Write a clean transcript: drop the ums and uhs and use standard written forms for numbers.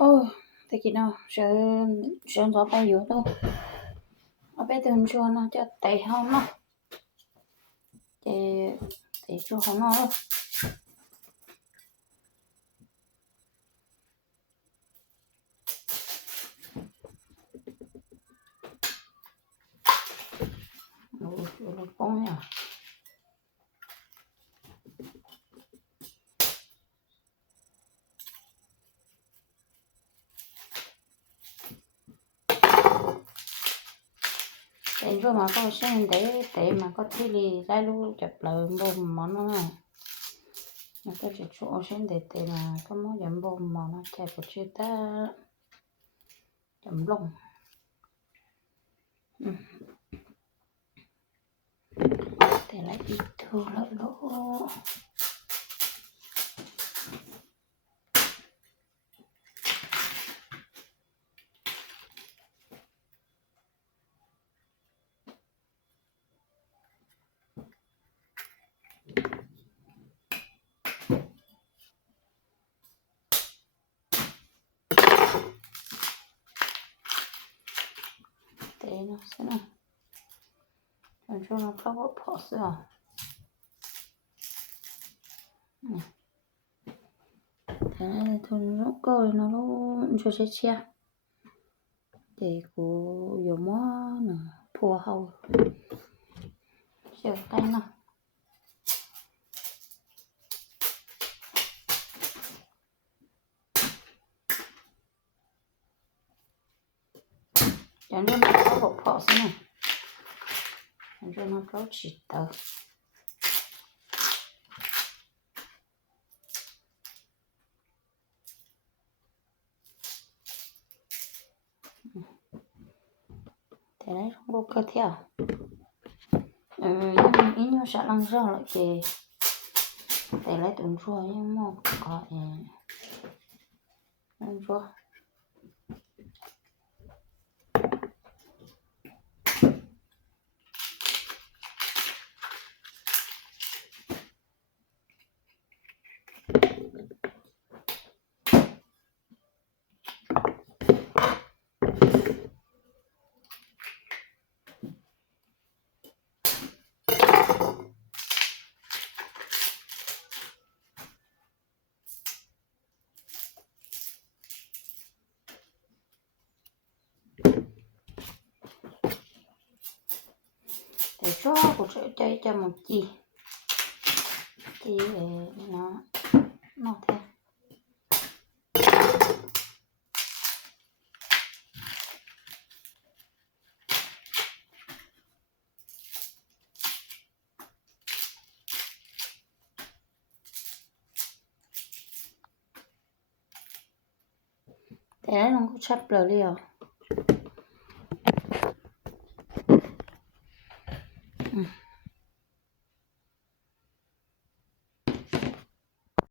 Ôi, thế kia nào, sợ gió bay yếu đâu. Ở bên tường cho nó cho tay không nó. Thì để cho không nó đâu. Ôi, nó bóng nhỉ. Để rồi mà có xem để mà có thi thì ra luôn chụp lại bông món nó này. Nó có chỉ chỗ xem để mà có món giảm bông mà nó chạy của chưa ta giảm lông. Để lại ít thừa lỡ lỗ. Để nó sẽ nào. Rồi cho nó có bộ phỏ rồi. Thế này thôi nó coi nó cho chia để của yếu mó nè phù hậu chiều tay nè chẳng cho nó có bộ phỏ thế này chẳng cho nó có chỉ tờ thế đấy không có cơ theo nhưng ý nhau sẽ lăn ra lại kì để lấy từng chua nhưng mà có từng chua để cho của sẽ chơi cho một chi để nó theo thế đấy nó cũng sắp rồi liều